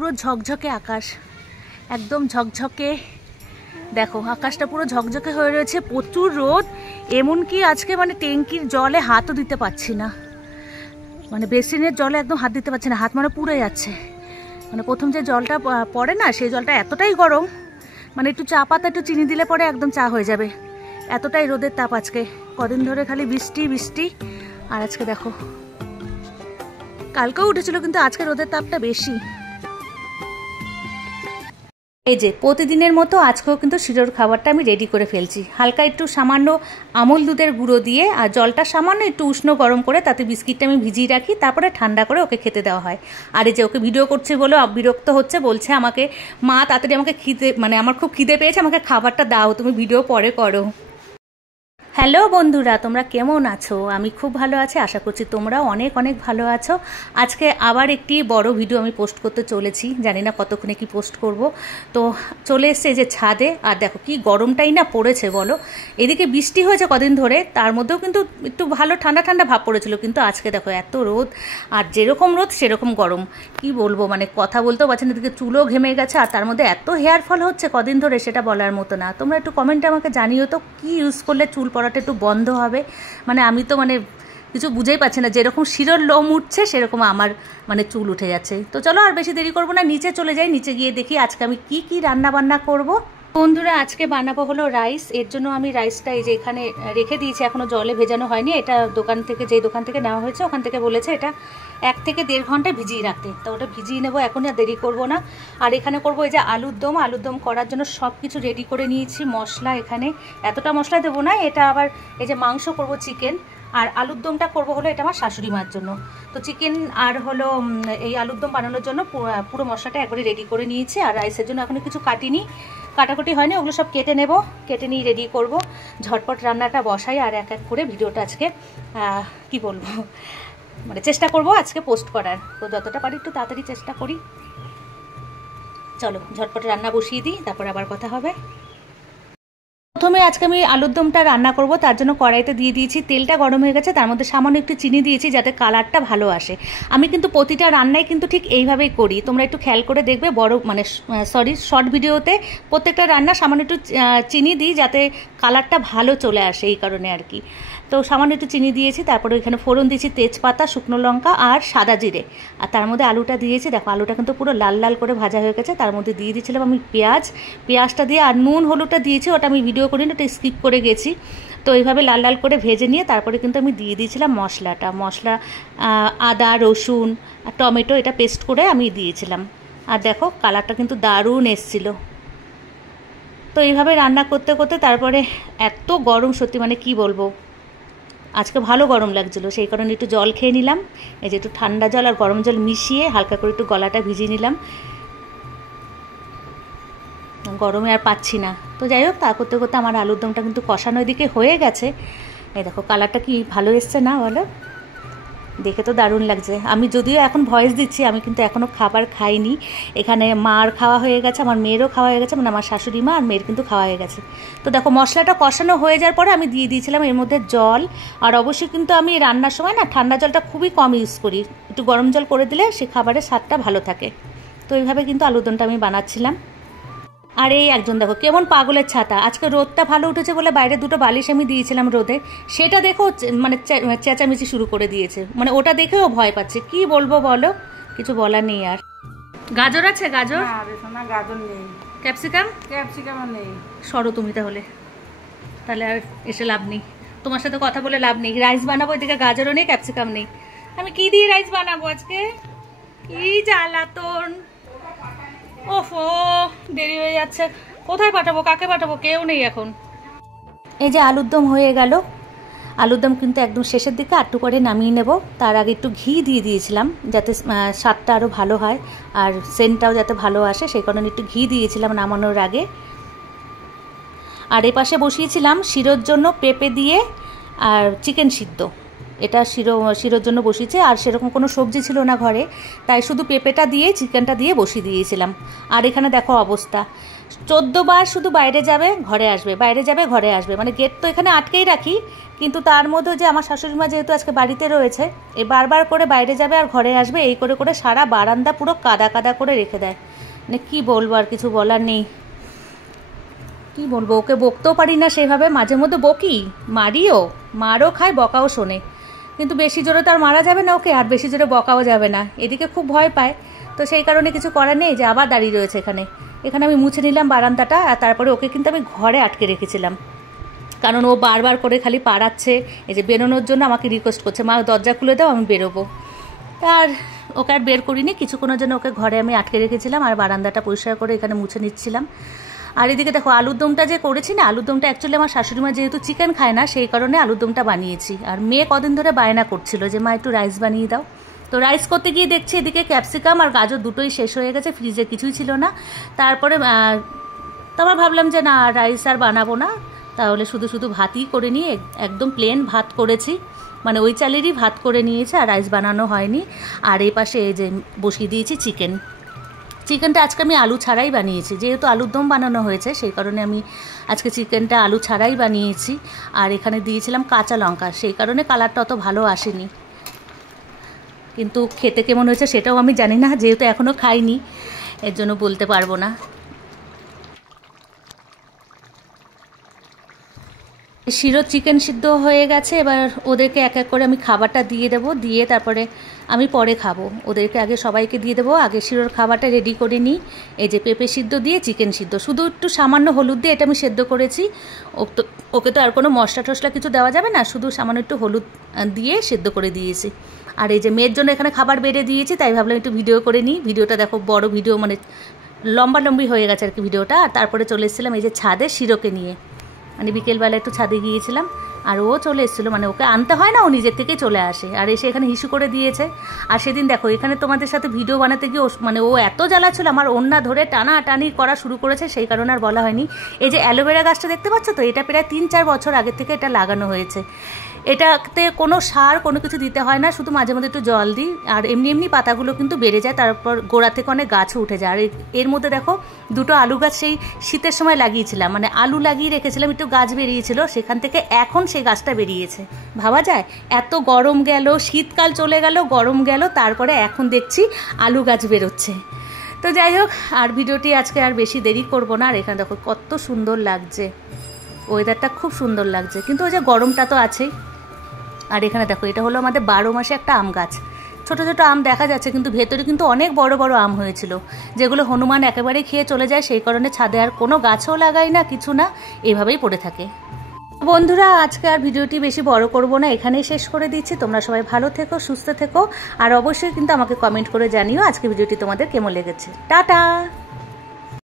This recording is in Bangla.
পুরো ঝকঝকে আকাশ, একদম ঝকঝকে। দেখো আকাশটা পুরো ঝকঝকে হয়ে রয়েছে, প্রচুর রোদ। এমনকি আজকে মানে ট্যাঙ্কির জলে হাতও দিতে পারছি না, মানে বেসিনের জলে একদম হাত দিতে পারছি না, হাত মানে পুড়ে যাচ্ছে। মানে প্রথম যে জলটা পড়ে না, সেই জলটা এতটাই গরম, মানে একটু চা পাতা একটু চিনি দিলে পরে একদম চা হয়ে যাবে, এতটাই রোদের তাপ আজকে। কদিন ধরে খালি বৃষ্টি বৃষ্টি, আর আজকে দেখো কালকেও উঠেছিল কিন্তু আজকে রোদের তাপটা বেশি। এই যে প্রতিদিনের মতো আজকেও কিন্তু শিরোর খাবারটা আমি রেডি করে ফেলছি। হালকা একটু সামান্য আমল দুধের গুঁড়ো দিয়ে আর জলটা সামান্য একটু উষ্ণ গরম করে তাতে বিস্কিটটা আমি ভিজিয়ে রাখি, তারপরে ঠান্ডা করে ওকে খেতে দেওয়া হয়। আর এই যে ওকে ভিডিও করছে বলে বিরক্ত হচ্ছে, বলছে আমাকে মা তাড়াতাড়ি আমাকে খিদে, মানে আমার খুব খিদে পেয়েছে, আমাকে খাবারটা দাও, তুমি ভিডিও পরে করো। হ্যালো বন্ধুরা, তোমরা কেমন আছো? আমি খুব ভালো আছি, আশা করছি তোমরাও অনেক অনেক ভালো আছো। আজকে আবার একটি বড় ভিডিও আমি পোস্ট করতে চলেছি, জানি না কতক্ষণে কি পোস্ট করব। তো চলে এসছে যে ছাদে, আর দেখো কি গরমটাই না পড়েছে বলো। এদিকে বৃষ্টি হয়েছে কদিন ধরে, তার মধ্যেও কিন্তু একটু ভালো ঠান্ডা ঠান্ডা ভাব পড়েছিল, কিন্তু আজকে দেখো এত রোদ, আর যেরকম রোদ সেরকম গরম। কি বলবো, মানে কথা বলতেও পারছি না, এদিকে চুলও ঘেমে গেছে, আর তার মধ্যে এত হেয়ার ফল হচ্ছে কদিন ধরে, সেটা বলার মতো না। তোমরা একটু কমেন্টে আমাকে জানিও তো, কি ইউজ করলে চুল পড়াটা একটু বন্ধ হবে। মানে আমি তো মানে কিছু বুঝেই পাচ্ছি না, যেরকম শিরোর লোম উঠছে সেরকম আমার মানে চুল উঠে যাচ্ছে। তো চলো আর বেশি দেরি করবো না, নিচে চলে যাই, নিচে গিয়ে দেখি আজকে আমি কি কি রান্না বান্না করব। বন্ধুরা আজকে বানাবো হলো রাইস। এর জন্য আমি রাইসটা এই যে এখানে রেখে দিয়েছি, এখনো জলে ভেজানো হয়নি। এটা দোকান থেকে, যেই দোকান থেকে নেওয়া হয়েছে ওখান থেকে বলেছে এটা 1 থেকে 1.5 ঘন্টা ভিজিয়ে রাখতে, তো ওটা ভিজিয়ে নেবো, এখন আর দেরি করবো না। আর এখানে করবো এই যে আলুর দম। আলুর দম করার জন্য সব কিছু রেডি করে নিয়েছি। মশলা এখানে এতটা মশলা দেবো না, এটা আবার এই যে মাংস করবো চিকেন, আর আলুর দমটা করবো হলো এটা আমার শাশুড়ি মার জন্য। তো চিকেন আর হলো এই আলুর দম বানানোর জন্য পুরো মশলাটা একবারে রেডি করে নিয়েছি। আর রাইসের জন্য এখনো কিছু কাটিনি, কাটাকুটি হয়নি, ওগুলো সব কেটে নেব, কেটে নিয়ে রেডি করব। ঝটপট রান্নাটা বসাই, আর এক এক করে ভিডিওটা আজকে কি বলবো, মানে চেষ্টা করব আজকে পোস্ট করার। তো যতটা পারি একটু তাড়াতাড়ি চেষ্টা করি। চলো ঝটপট রান্না বসিয়ে দিই, তারপর আবার কথা হবে। প্রথমে আজকে আমি আলুর দমটা রান্না করব, তার জন্য কড়াইতে দিয়ে দিয়েছি, তেলটা গরম হয়ে গেছে, তার মধ্যে সামান্য একটু চিনি দিয়েছি যাতে কালারটা ভালো আসে। আমি কিন্তু প্রতিটা রান্নায় কিন্তু ঠিক এইভাবেই করি, তোমরা একটু খেয়াল করে দেখবে। বড় মানে শর্ট ভিডিওতে প্রত্যেকটা রান্না সামান্য একটু চিনি দিই যাতে কালারটা ভালো চলে আসে, এই কারণে আর কি। তো সামান্য একটু চিনি দিয়েছি, তারপরে এখানে ফোড়ন দিয়েছি তেজপাতা, শুকনো লঙ্কা আর সাদা জিরে, আর তার মধ্যে আলুটা দিয়েছি। দেখো আলুটা কিন্তু পুরো লাল লাল করে ভাজা হয়ে গেছে। তার মধ্যে দিয়ে দিয়েছিলাম আমি পেঁয়াজটা দিয়ে, আর নুন হলুদটা দিয়েছি, ওটা আমি ভিডিও করিনি, ওটা স্কিপ করে গেছি। তো এইভাবে লাল লাল করে ভেজে নিয়ে তারপরে কিন্তু আমি দিয়ে দিয়েছিলাম মশলা, আদা রসুন টমেটো এটা পেস্ট করে আমি দিয়েছিলাম। আর দেখো কালারটা কিন্তু দারুণ এসছিল। তো এইভাবে রান্না করতে করতে তারপরে এত গরম, সত্যি মানে কি বলবো, আজকে ভালো গরম লাগছিলো, সেই কারণে একটু জল খেয়ে নিলাম। এই যে একটু ঠান্ডা জল আর গরম জল মিশিয়ে হালকা করে একটু গলাটা ভিজিয়ে নিলাম, গরমে আর পাচ্ছি না। তো যাই হোক, তা করতে করতে আমার আলুর দমটা কিন্তু কষানোর দিকে হয়ে গেছে। এই দেখো কালারটা কি ভালো এসছে না বলো, দেখে তো দারুণ লাগছে। আমি যদিও এখন ভয়েস দিচ্ছি, আমি কিন্তু এখনও খাবার খাইনি। এখানে মার খাওয়া হয়ে গেছে, আমার মেয়েরও খাওয়া হয়ে গেছে, মানে আমার শাশুড়ি মা আর মেয়ের কিন্তু খাওয়া হয়ে গেছে। তো দেখো মশলাটা কষানো হয়ে যাওয়ার পরে আমি দিয়ে দিয়েছিলাম এর মধ্যে জল। আর অবশ্যই কিন্তু আমি রান্নার সময় না ঠান্ডা জলটা খুবই কম ইউজ করি, একটু গরম জল করে দিলে সে খাবারের স্বাদটা ভালো থাকে। তো এইভাবে কিন্তু আলুর দমটা আমি বানাচ্ছিলাম। আর এই একজন দেখো কেমন পাগলের ছাতা, আজকে রোদটা ভালো উঠেছে বলে বাইরে 2টো বালিশ আমি দিয়েছিলাম রোদে, সেটা দেখেও মানে চেঁচামেচি শুরু করে দিয়েছে, মানে ওটা দেখেও ভয় পাচ্ছে। কি বলবো বলো, কিছু বলার নেই। আর গাজর আছে? গাজর নেই। ক্যাপসিকাম নেই। সরো তুমি তাহলে আর এসে লাভ নেই, তোমার সাথে কথা বলে লাভ নেই। রাইস বানাবো, এদিকে গাজরও নেই, ক্যাপসিকাম নেই, আমি কি দিয়ে রাইস বানাবো আজকে? কি জ্বালাতন, ওফো দেরি হয়ে যাচ্ছে। কোথায় পাঠাবো, কাকে পাঠাবো, কেউ নেই এখন। এই যে আলুর দম হয়ে গেল। আলুর দম কিন্তু একদম শেষের দিকে আটটু করে নামিয়ে নেব। তার আগে একটু ঘি দিয়ে দিয়েছিলাম যাতে স্বাদটা আরও ভালো হয় আর সেন্টটাও যাতে ভালো আসে, সেই কারণে একটু ঘি দিয়েছিলাম নামানোর আগে। আর এপাশে বসিয়েছিলাম শিরোর জন্য পেঁপে দিয়ে আর চিকেন সিদ্ধ। এটা শিরোর জন্য বসিয়েছে। আর সেরকম কোনো সবজি ছিল না ঘরে, তাই শুধু পেঁপেটা দিয়ে চিকেনটা দিয়ে বসিয়ে দিয়েছিলাম। আর এখানে দেখো অবস্থা, 14 বার শুধু বাইরে যাবে ঘরে আসবে, বাইরে যাবে ঘরে আসবে, মানে গেট তো এখানে আটকেই রাখি, কিন্তু তার মধ্যে যে আমার শাশুড়ি মা যেহেতু আজকে বাড়িতে রয়েছে, এই বারবার করে বাইরে যাবে আর ঘরে আসবে, এই করে করে সারা বারান্দা পুরো কাদা কাদা করে রেখে দেয়। মানে কী বলবো, আর কিছু বলার নেই। কি বলবো, ওকে বকতেও পারি না সেভাবে, মাঝে মধ্যে বকি, মারিও, মারও খায়, বকাও শোনে, কিন্তু বেশি জোরে তো আর মারা যাবে না ওকে, আর বেশি জোরে বকাও যাবে না, এদিকে খুব ভয় পায়। তো সেই কারণে কিছু করার নেই, যে আবার দাঁড়িয়ে রয়েছে এখানে। এখানে আমি মুছে নিলাম বারান্দাটা, আর তারপরে ওকে কিন্তু আমি ঘরে আটকে রেখেছিলাম, কারণ ও বারবার করে খালি পাড়াচ্ছে, এই যে বেরোনোর জন্য আমাকে রিকোয়েস্ট করছে, মা দরজা খুলে দাও আমি বেরোবো। আর ওকে আর বের করিনি, কিছুক্ষণের জন্য ওকে ঘরে আমি আটকে রেখেছিলাম, আর বারান্দাটা পরিষ্কার করে এখানে মুছে নিচ্ছিলাম। আর এদিকে দেখো আলুর দমটা যে করেছি না, আলুর দমটা অ্যাকচুয়ালি আমার শাশুড়িমা যেহেতু চিকেন খায় না, সেই কারণে আলুর দমটা বানিয়েছি। আর মেয়ে কদিন ধরে বায়না করছিল যে মা একটু রাইস বানিয়ে দাও, তো রাইস করতে গিয়ে দেখছি এদিকে ক্যাপসিকাম আর গাজর দুটোই শেষ হয়ে গেছে, ফ্রিজে কিছুই ছিল না। তারপরে তারপর ভাবলাম যে না, রাইস আর বানাবো না, তাহলে শুধু শুধু ভাতই করে নিয়ে একদম প্লেন ভাত করেছি, মানে ওই চালেরই ভাত করে নিয়েছে, আর রাইস বানানো হয়নি। আর এই পাশে এই যে বসিয়ে দিয়েছি চিকেনটা আজকে আমি আলু ছাড়াই বানিয়েছি, যেহেতু আলুর দম বানানো হয়েছে সেই কারণে আমি আজকে চিকেনটা আলু ছাড়াই বানিয়েছি। আর এখানে দিয়েছিলাম কাঁচা লঙ্কা, সেই কারণে কালারটা অত ভালো আসেনি, কিন্তু খেতে কেমন হয়েছে সেটাও আমি জানি না, যেহেতু এখনও খাইনি, এর জন্য বলতে পারবো না। শিরো চিকেন সিদ্ধ হয়ে গেছে, এবার ওদেরকে এক এক করে আমি খাবারটা দিয়ে দেবো, দিয়ে তারপরে আমি পরে খাবো। ওদেরকে আগে সবাইকে দিয়ে দেবো, আগে শিরোর খাবারটা রেডি করে নিই। এই যে পেঁপে সিদ্ধ দিয়ে চিকেন সিদ্ধ, শুধু একটু সামান্য হলুদ দিয়ে এটা আমি সেদ্ধ করেছি। ওকে তো আর কোনো মশলা টশলা কিছু দেওয়া যাবে না, শুধু সামান্য একটু হলুদ দিয়ে সেদ্ধ করে দিয়েছি। আর এই যে মেয়ের জন্য এখানে খাবার বেড়ে দিয়েছি, তাই ভাবলাম একটু ভিডিও করে নিই। ভিডিওটা দেখো বড় ভিডিও, মানে লম্বি হয়ে গেছে আর কি ভিডিওটা। আর তারপরে চলে এসেছিলাম এই যে ছাদে শিরোকে নিয়ে, মানে বিকেলবেলা একটু ছাদে গিয়েছিলাম, আর ও চলে এসেছিলো, মানে ওকে আনতে হয় না, ও নিজের থেকেই চলে আসে, আর এসে এখানে হিসু করে দিয়েছে। আর সেদিন দেখো এখানে তোমাদের সাথে ভিডিও বানাতে গিয়ে মানে ও এত জ্বালা ছিল, আমার ওড়না ধরে টানাটানি করা শুরু করেছে, সেই কারণে আর বলা হয়নি। এই যে অ্যালোভেরা গাছটা দেখতে পাচ্ছ তো, এটা প্রায় 3-4 বছর আগের থেকে এটা লাগানো হয়েছে। এটাতে কোনো সার কোনো কিছু দিতে হয় না, শুধু মাঝে মধ্যে একটু জল দিই, আর এমনি এমনি পাতাগুলো কিন্তু বেড়ে যায়, তারপর গোড়া থেকে অনেক গাছও উঠে যায়। আর এর মধ্যে দেখো দুটো আলু গাছ সেই শীতের সময় লাগিয়েছিলাম, মানে আলু লাগিয়ে রেখেছিলাম, একটু গাছ বেরিয়েছিল, সেখান থেকে এখন সেই গাছটা বেরিয়েছে। ভাবা যায়, এত গরম গেল, শীতকাল চলে গেল, গরম গেল, তারপরে এখন দেখছি আলু গাছ বেরোচ্ছে। তো যাই হোক, আর ভিডিওটি আজকে আর বেশি দেরি করব না। আর এখানে দেখো কত সুন্দর লাগছে, ওয়েদারটা খুব সুন্দর লাগছে, কিন্তু ওই যে গরমটা তো আছেই। আর এখানে দেখো এটা হলো আমাদের 12 মাসে একটা আম গাছ, ছোট ছোট আম দেখা যাচ্ছে, কিন্তু ভেতরে কিন্তু অনেক বড় বড় আম হয়েছিল, যেগুলো হনুমান একেবারেই খেয়ে চলে যায়, সেই কারণে ছাদে আর কোনো গাছও লাগাই না, কিছু না, এভাবেই পড়ে থাকে। বন্ধুরা, আজকে আর ভিডিওটি বেশি বড় করব না, এখানেই শেষ করে দিচ্ছি। তোমরা সবাই ভালো থেকো, সুস্থ থেকো, আর অবশ্যই কিন্তু আমাকে কমেন্ট করে জানিও আজকে ভিডিওটি তোমাদের কেমন লেগেছে। টাটা।